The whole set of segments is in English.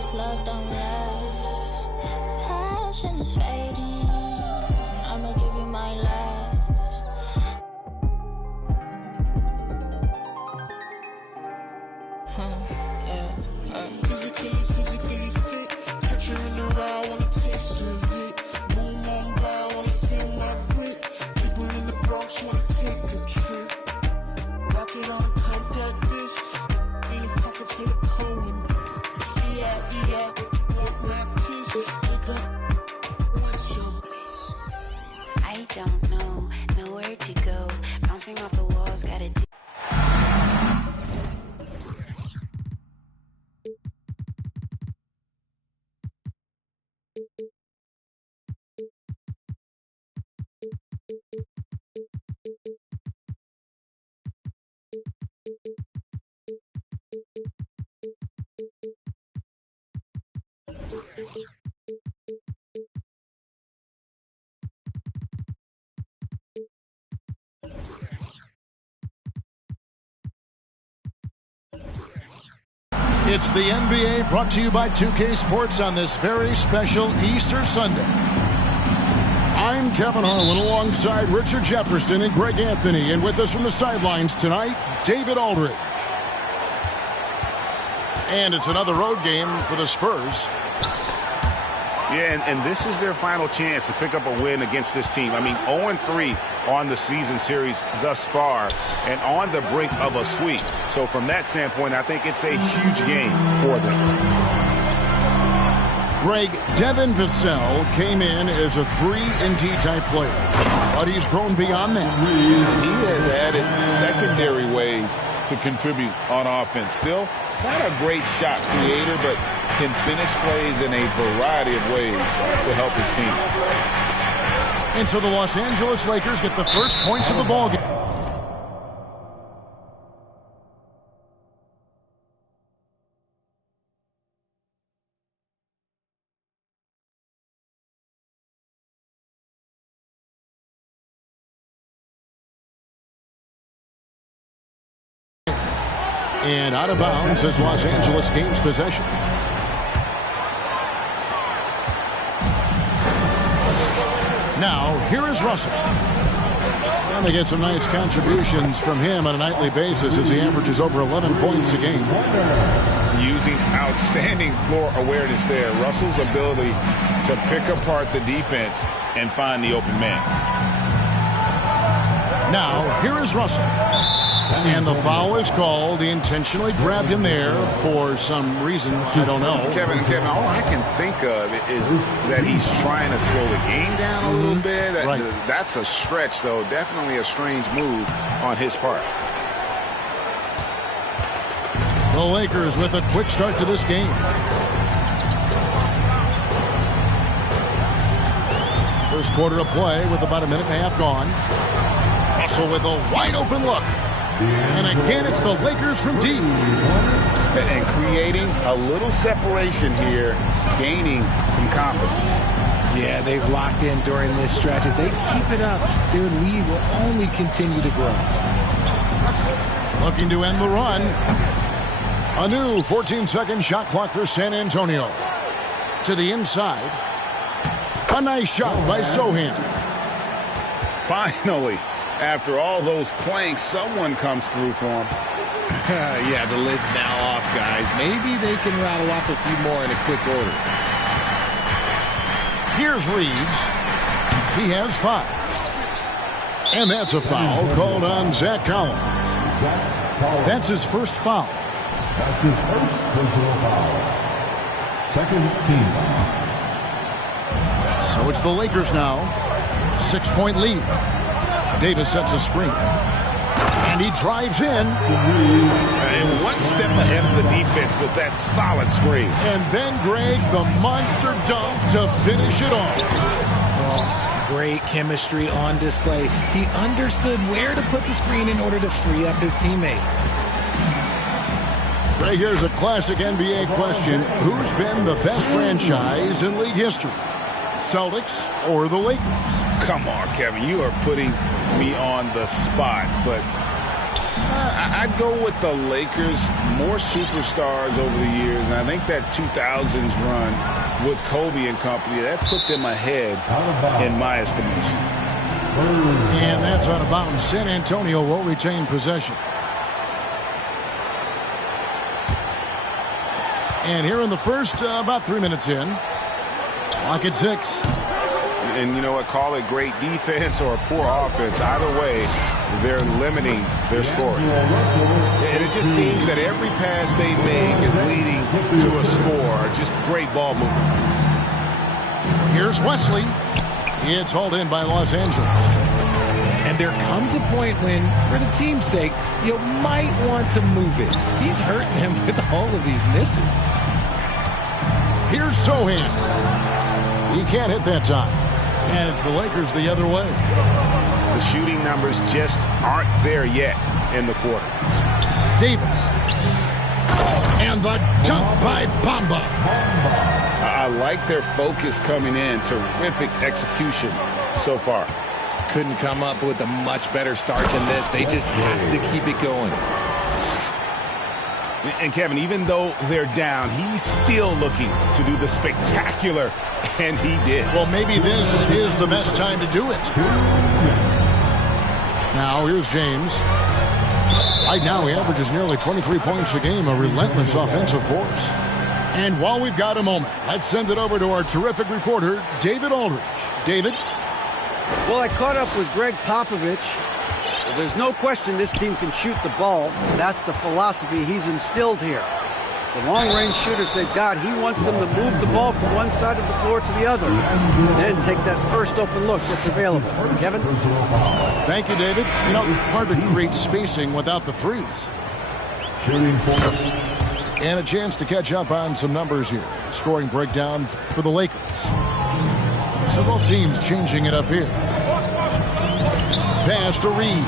this love don't last. Passion is fading. I'ma give you my last. Physically fit. Catch you in the ride, wanna taste of it. Boom on by, wanna feel my grip. People in the Bronx wanna take a trip. Rock it on a compact disc. In a pocket full of cold. Yeah. Walk my kiss. Pick up. What's your bliss? I don't know, nowhere to go. Bouncing off the walls, gotta do. It's the NBA brought to you by 2K Sports on this very special Easter Sunday. I'm Kevin Harlan alongside Richard Jefferson and Greg Anthony. And with us from the sidelines tonight, David Aldridge. And it's another road game for the Spurs. Yeah, and this is their final chance to pick up a win against this team. I mean, 0-3 on the season series thus far and on the brink of a sweep. So from that standpoint, I think it's a huge game for them. Greg, Devin Vassell came in as a 3-and-D type player, but he's grown beyond that. He has added secondary ways to contribute on offense. Still not a great shot creator, but can finish plays in a variety of ways to help his team. And so the Los Angeles Lakers get the first points of the ballgame. And out of bounds as Los Angeles gains possession. Now, here is Russell. And they get some nice contributions from him on a nightly basis as he averages over 11 points a game. Using outstanding floor awareness there. Russell's ability to pick apart the defense and find the open man. Now, here is Russell. And the foul is called. He intentionally grabbed him there for some reason. I don't know. Kevin, all I can think of is that he's trying to slow the game down a little bit. Right. That's a stretch, though. Definitely a strange move on his part. The Lakers with a quick start to this game. First quarter of play with about a minute and a half gone. Russell with a wide open look. And again, it's the Lakers from deep. And creating a little separation here, gaining some confidence. Yeah, they've locked in during this stretch. If they keep it up, their lead will only continue to grow. Looking to end the run. A new 14-second shot clock for San Antonio. To the inside. A nice shot by Sohan. Finally, after all those clanks, someone comes through for him. Yeah, the lid's now off, guys. Maybe they can rattle off a few more in a quick order. Here's Reeves. He has 5. And that's a foul called on Zach Collins. That's his first foul. That's his first personal foul. Second team foul. So it's the Lakers now. 6-point lead. Davis sets a screen. And he drives in. And one step ahead of the defense with that solid screen. And then, Greg, the monster dunk to finish it off. Well, great chemistry on display. He understood where to put the screen in order to free up his teammate. Greg, here's a classic NBA question. Who's been the best franchise in league history? Celtics or the Lakers? Come on, Kevin. You are putting me on the spot, but I I'd go with the Lakers. More superstars over the years, and I think that 2000s run with Kobe and company, that put them ahead in my estimation. And that's out of bounds. San Antonio will retain possession. And here in the first, about 3 minutes in, clock at 6. And you know what? Call it great defense or poor offense. Either way, they're limiting their scoring. And it just seems that every pass they make is leading to a score. Just great ball movement. Here's Wesley. It's hauled in by Los Angeles. And there comes a point when, for the team's sake, you might want to move it. He's hurting them with all of these misses. Here's Sohan. He can't hit that time. And it's the Lakers the other way. The shooting numbers just aren't there yet in the quarter. Davis. And the dunk by Bamba. I like their focus coming in. Terrific execution so far. Couldn't come up with a much better start than this. They just have to keep it going. And Kevin, even though they're down, he's still looking to do the spectacular, and he did. Well, maybe this is the best time to do it. Now, here's James. Right now, he averages nearly 23 points a game, a relentless offensive force. And while we've got a moment, let's send it over to our terrific reporter, David Aldridge. David? Well, I caught up with Greg Popovich. Well, there's no question this team can shoot the ball. That's the philosophy he's instilled here. The long-range shooters they've got, he wants them to move the ball from one side of the floor to the other. Then take that first open look that's available. Kevin? Thank you, David. You know, hard to create spacing without the threes. And a chance to catch up on some numbers here. Scoring breakdown for the Lakers. Several teams changing it up here. Pass to Reeves.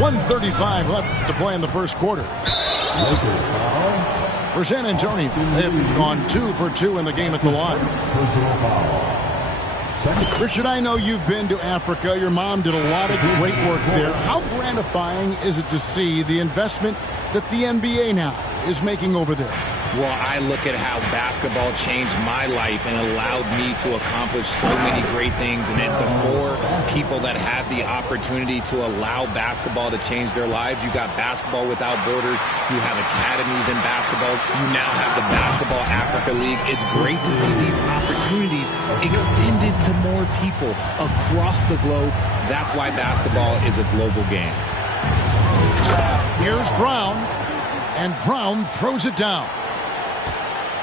.135 left to play in the first quarter. For San Antonio, they've gone 2 for 2 in the game at the line. Richard, I know you've been to Africa. Your mom did a lot of great work there. How gratifying is it to see the investment that the NBA now is making over there? Well, I look at how basketball changed my life and allowed me to accomplish so many great things. And the more people that have the opportunity to allow basketball to change their lives, you got Basketball Without Borders, you have academies in basketball, you now have the Basketball Africa League. It's great to see these opportunities extended to more people across the globe. That's why basketball is a global game. Here's Brown, and Brown throws it down.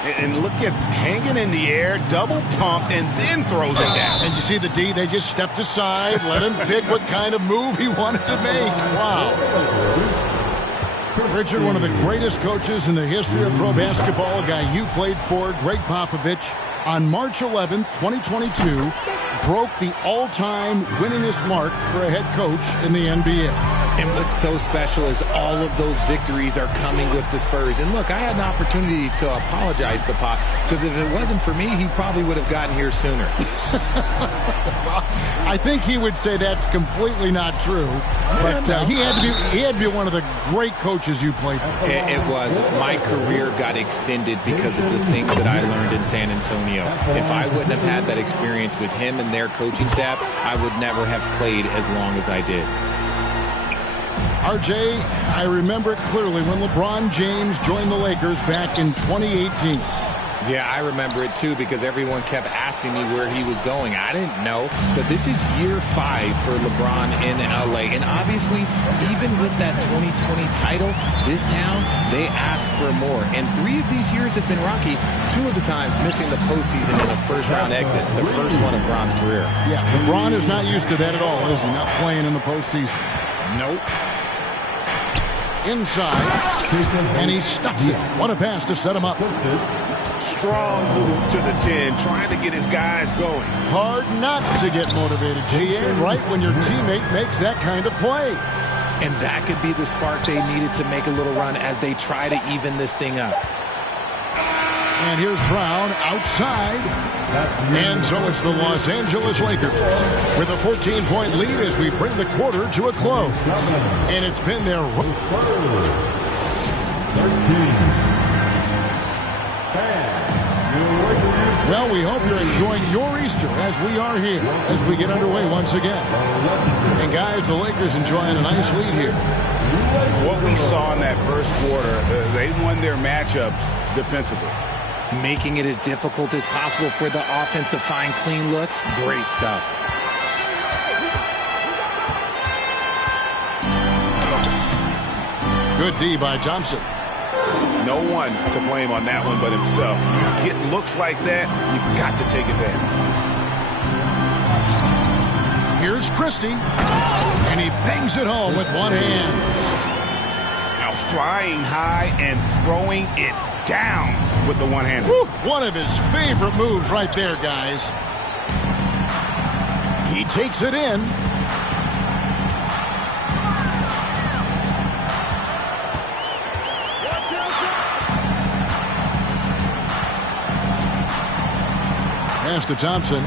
And look at hanging in the air, double pump, and then throws it down. And you see the D, they just stepped aside, let him pick what kind of move he wanted to make. Wow. Richard, one of the greatest coaches in the history of pro basketball, a guy you played for, Greg Popovich, on March 11th, 2022, broke the all-time winningest mark for a head coach in the NBA. And what's so special is all of those victories are coming with the Spurs. And look, I had an opportunity to apologize to Pop, because if it wasn't for me, he probably would have gotten here sooner. I think he would say that's completely not true. But he had to be one of the great coaches you played for. It was. My career got extended because of the things that I learned in San Antonio. If I wouldn't have had that experience with him and their coaching staff, I would never have played as long as I did. RJ, I remember it clearly when LeBron James joined the Lakers back in 2018. Yeah, I remember it too, because everyone kept asking me where he was going. I didn't know, but this is year 5 for LeBron in LA. And obviously, even with that 2020 title, this town, they asked for more. And 3 of these years have been rocky, 2 of the times missing the postseason in a first-round exit, the first one of LeBron's career. Yeah, LeBron is not used to that at all, is he? Not playing in the postseason. Nope. Inside, and he stuffs it. What a pass to set him up. Strong move to the 10, trying to get his guys going. Hard not to get motivated, GA, right when your teammate makes that kind of play. And that could be the spark they needed to make a little run as they try to even this thing up. And here's Brown outside. And so it's the Los Angeles Lakers with a 14-point lead as we bring the quarter to a close. And it's been their... Well, we hope you're enjoying your Easter as we are here as we get underway once again. And guys, the Lakers enjoying a nice lead here. What we saw in that first quarter, they won their matchups defensively. Making it as difficult as possible for the offense to find clean looks. Great stuff. Good D by Thompson. No one to blame on that one but himself. You get looks like that, you've got to take advantage. Here's Christie. And he bangs it home with one hand. Now flying high and throwing it down with the one hand. One of his favorite moves right there, guys. He takes it in. Pass to Thompson.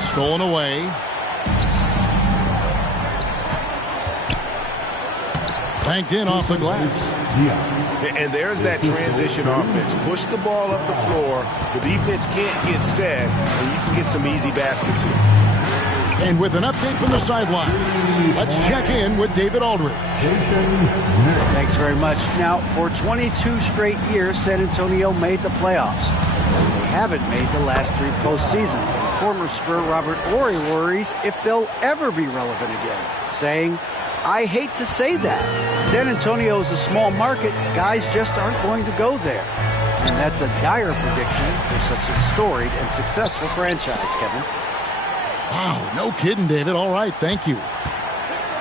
Stolen away. Banked in off the glass. And there's that transition offense. Push the ball up the floor. The defense can't get set, and you can get some easy baskets here. And with an update from the sideline, let's check in with David Aldridge. Thanks very much. Now, for 22 straight years, San Antonio made the playoffs. They haven't made the last 3 postseasons, and former Spur Robert Horry worries if they'll ever be relevant again, saying, I hate to say that. San Antonio is a small market. Guys just aren't going to go there. And that's a dire prediction for such a storied and successful franchise, Kevin. Wow, no kidding, David. All right, thank you.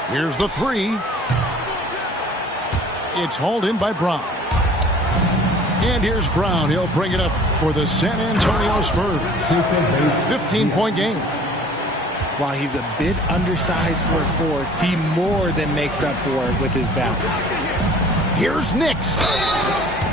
Here's the 3. It's hauled in by Brown. And here's Brown. He'll bring it up for the San Antonio Spurs. 15-point game. While he's a bit undersized for a 4, he more than makes up for it with his bounce. Here's Nix.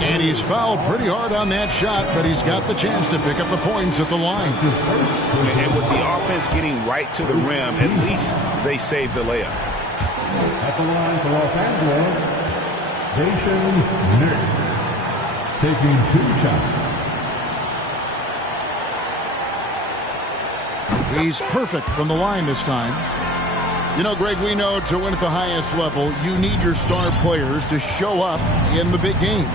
And he's fouled pretty hard on that shot, but he's got the chance to pick up the points at the line. And with the offense getting right to the rim, at least they saved the layup. At the line for Los Angeles, Daishen Nix, taking 2 shots. He's perfect from the line this time. You know, Greg, we know to win at the highest level, you need your star players to show up in the big games.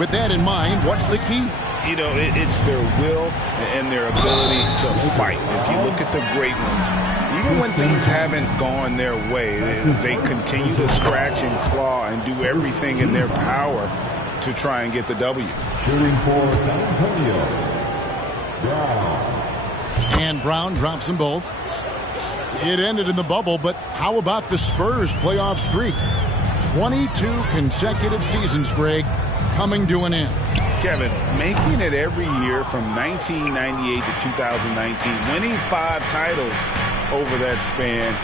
With that in mind, what's the key? You know, it's their will and their ability to fight. If you look at the great ones, even when things haven't gone their way, they continue to scratch and claw and do everything in their power to try and get the W. Shooting for San Antonio, Brown. And Brown drops them both. It ended in the bubble, but how about the Spurs playoff streak? 22 consecutive seasons, Greg, coming to an end. Kevin, making it every year from 1998 to 2019, winning 5 titles over that span,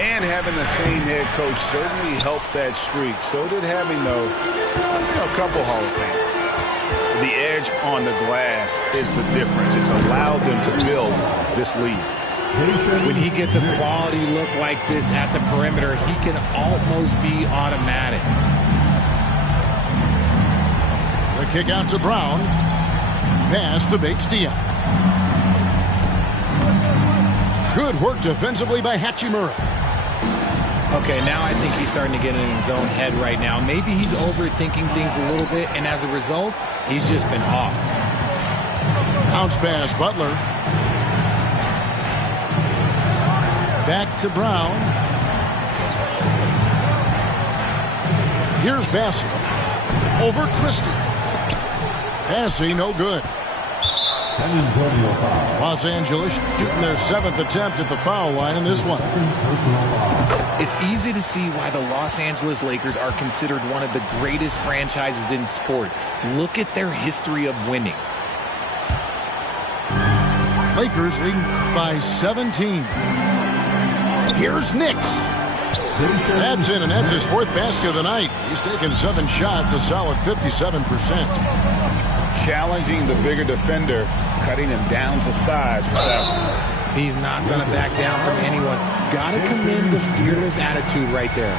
and having the same head coach certainly helped that streak. So did having, though, a couple Hall of Fame. The edge on the glass is the difference. It's allowed them to build this lead. When he gets a quality look like this at the perimeter, he can almost be automatic. The kick out to Brown. Pass to Bates-Diop. Good work defensively by Hachimura. Okay, now I think he's starting to get in his own head right now. Maybe he's overthinking things a little bit, and as a result, he's just been off. Bounce pass, Butler. Back to Brown. Here's Bassey. Over Christie. Bassey, no good. San Antonio foul. Los Angeles shooting their 7th attempt at the foul line in this one. It's easy to see why the Los Angeles Lakers are considered one of the greatest franchises in sports. Look at their history of winning. Lakers leading by 17. Here's Nix. That's in, and that's his 4th basket of the night. He's taken 7 shots, a solid 57%. challenging the bigger defender, cutting him down to size with that one. He's not going to back down from anyone. Got to commend the fearless attitude right there.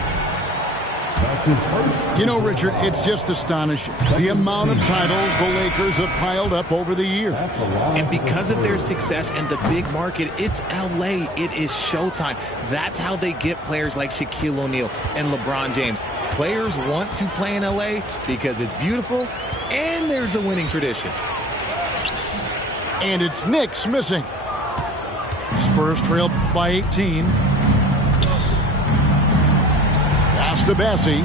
You know, Richard, it's just astonishing the amount of titles the Lakers have piled up over the years. And because of their success and the big market, it's LA. It is showtime. That's how they get players like Shaquille O'Neal and LeBron James. Players want to play in LA because it's beautiful and there's a winning tradition. And it's Knicks missing. Spurs trail by 18. Pass to Bassey.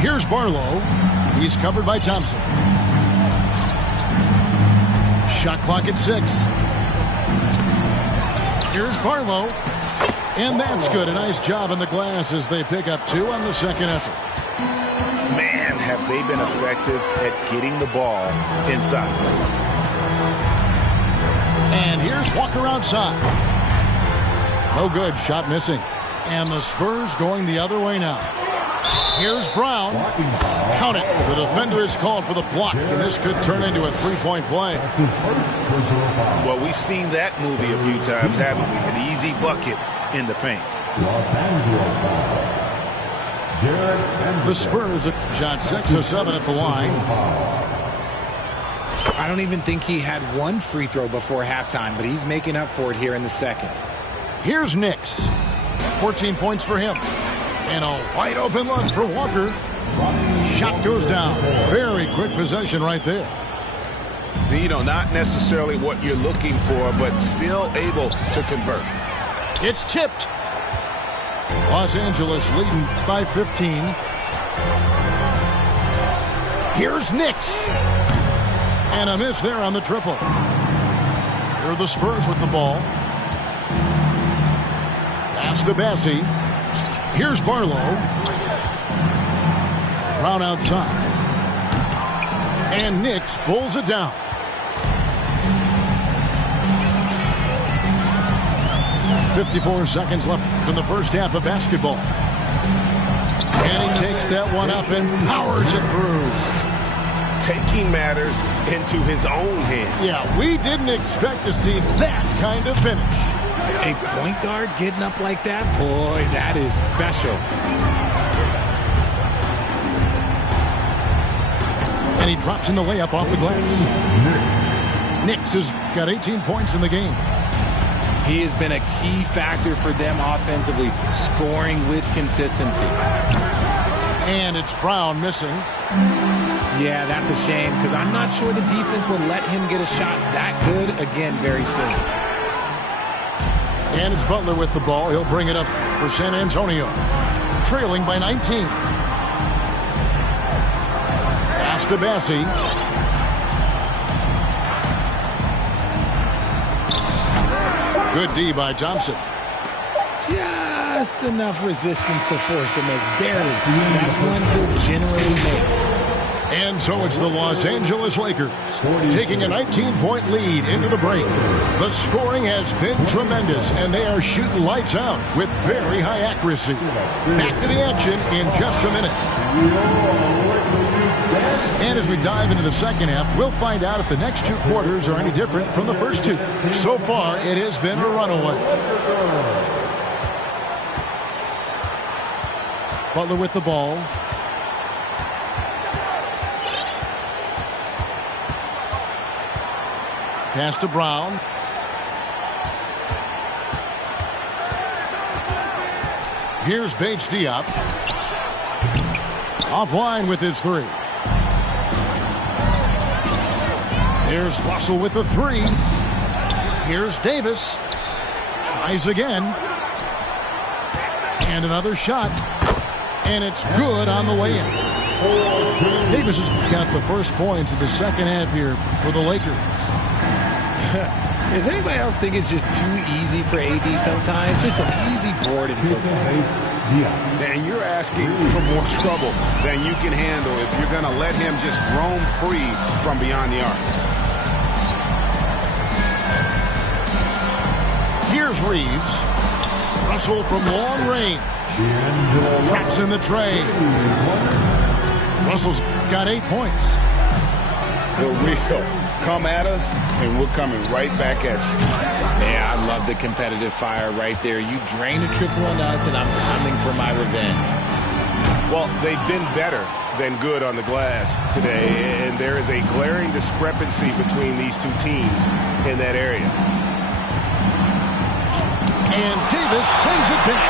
Here's Barlow. He's covered by Thompson. Shot clock at 6. Here's Barlow. And that's good. A nice job on the glass as they pick up 2 on the second effort. Man, have they been effective at getting the ball inside. And here's Walker outside. No good. Shot missing. And the Spurs going the other way now. Here's Brown. Count it. The defender is called for the block, and this could turn into a 3-point play. Well, we've seen that movie a few times, haven't we? An easy bucket in the paint. The Spurs have shot 6 of 7 at the line. I don't even think he had one free throw before halftime, but he's making up for it here in the second. Here's Knicks. 14 points for him. And a wide open look for Walker. Shot goes down. Very quick possession right there. You know, not necessarily what you're looking for, but still able to convert. It's tipped. Los Angeles leading by 15. Here's Knicks. And a miss there on the triple. Here are the Spurs with the ball. Pass to Bassey. Here's Barlow. Brown outside. And Knicks pulls it down. .54 seconds left in the first half of basketball. And he takes that one up and powers it through. Taking matters into his own hands. Yeah, we didn't expect to see that kind of finish. A point guard getting up like that? Boy, that is special. And he drops in the layup off the glass. Knicks has got 18 points in the game. He has been a key factor for them offensively, scoring with consistency. And it's Brown missing. Yeah, that's a shame because I'm not sure the defense will let him get a shot that good again very soon. And it's Butler with the ball. He'll bring it up for San Antonio. Trailing by 19. Pass to Bassey. Good D by Thompson. Just enough resistance to force the miss. Barely. That's one he'll generally make. And so it's the Los Angeles Lakers taking a 19-point lead into the break. The scoring has been tremendous, and they are shooting lights out with very high accuracy. Back to the action in just a minute. And as we dive into the second half, we'll find out if the next 2 quarters are any different from the first 2. So far, it has been a runaway. Butler with the ball. Pass to Brown. Here's Bates Diop. Offline with his 3. Here's Russell with the 3. Here's Davis. Tries again. And another shot. And it's good on the way in. Davis has got the first points of the second half here for the Lakers. Does anybody else think it's just too easy for AD sometimes? Just an easy board and And you're asking for more trouble than you can handle if you're going to let him just roam free from beyond the arc. Here's Reeves. Russell from long range. Traps in the tray. Russell's got 8 points. For real. Come at us, and we're coming right back at you. Yeah, I love the competitive fire right there. You drain a triple on us, and I'm coming for my revenge. Well, they've been better than good on the glass today, and there is a glaring discrepancy between these two teams in that area. And Davis sends it back.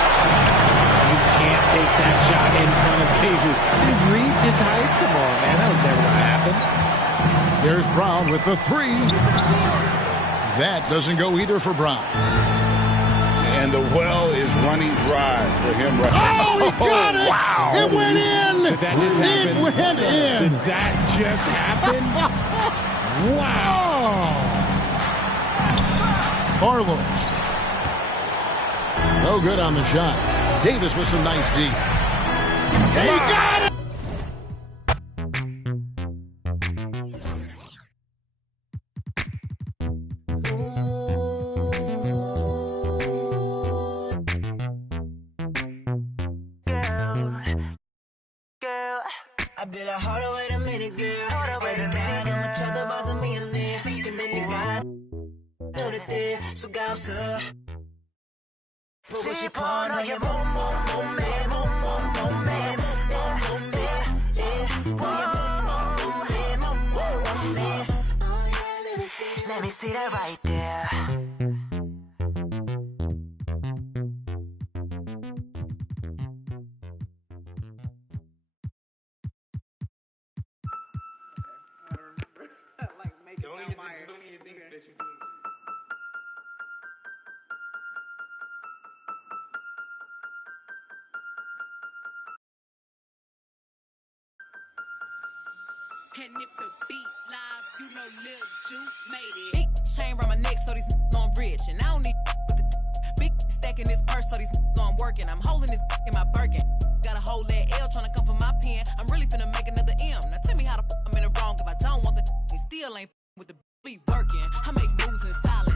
You can't take that shot in front of Davis. His reach, his height, come on, man. That was never going to happen. There's Brown with the 3. That doesn't go either for Brown. And the well is running dry for him right now. Oh, he got it! Wow! It went in! Did that just happen? It went in! Did that just happen? Wow! Barlow. No good on the shot. Davis with some nice D. He got it! I bet I harder wait a minute, girl. Wait a minute, I'ma try to buy some millionaire. 근데 네가 노릇해 속아없어. 보고 싶어 너의 몸매. Let me see that right there. And if the beat live, you know Lil Ju made it. Big chain around my neck, so these know I'm rich. And I don't need with the big stack in this purse, so these know I'm working. I'm holding this in my Birkin. Got a whole leg L trying to come for my pen. I'm really finna make another M. Now tell me how the I'm in the wrong if I don't want the he still ain't with the be working. I make moves in silence.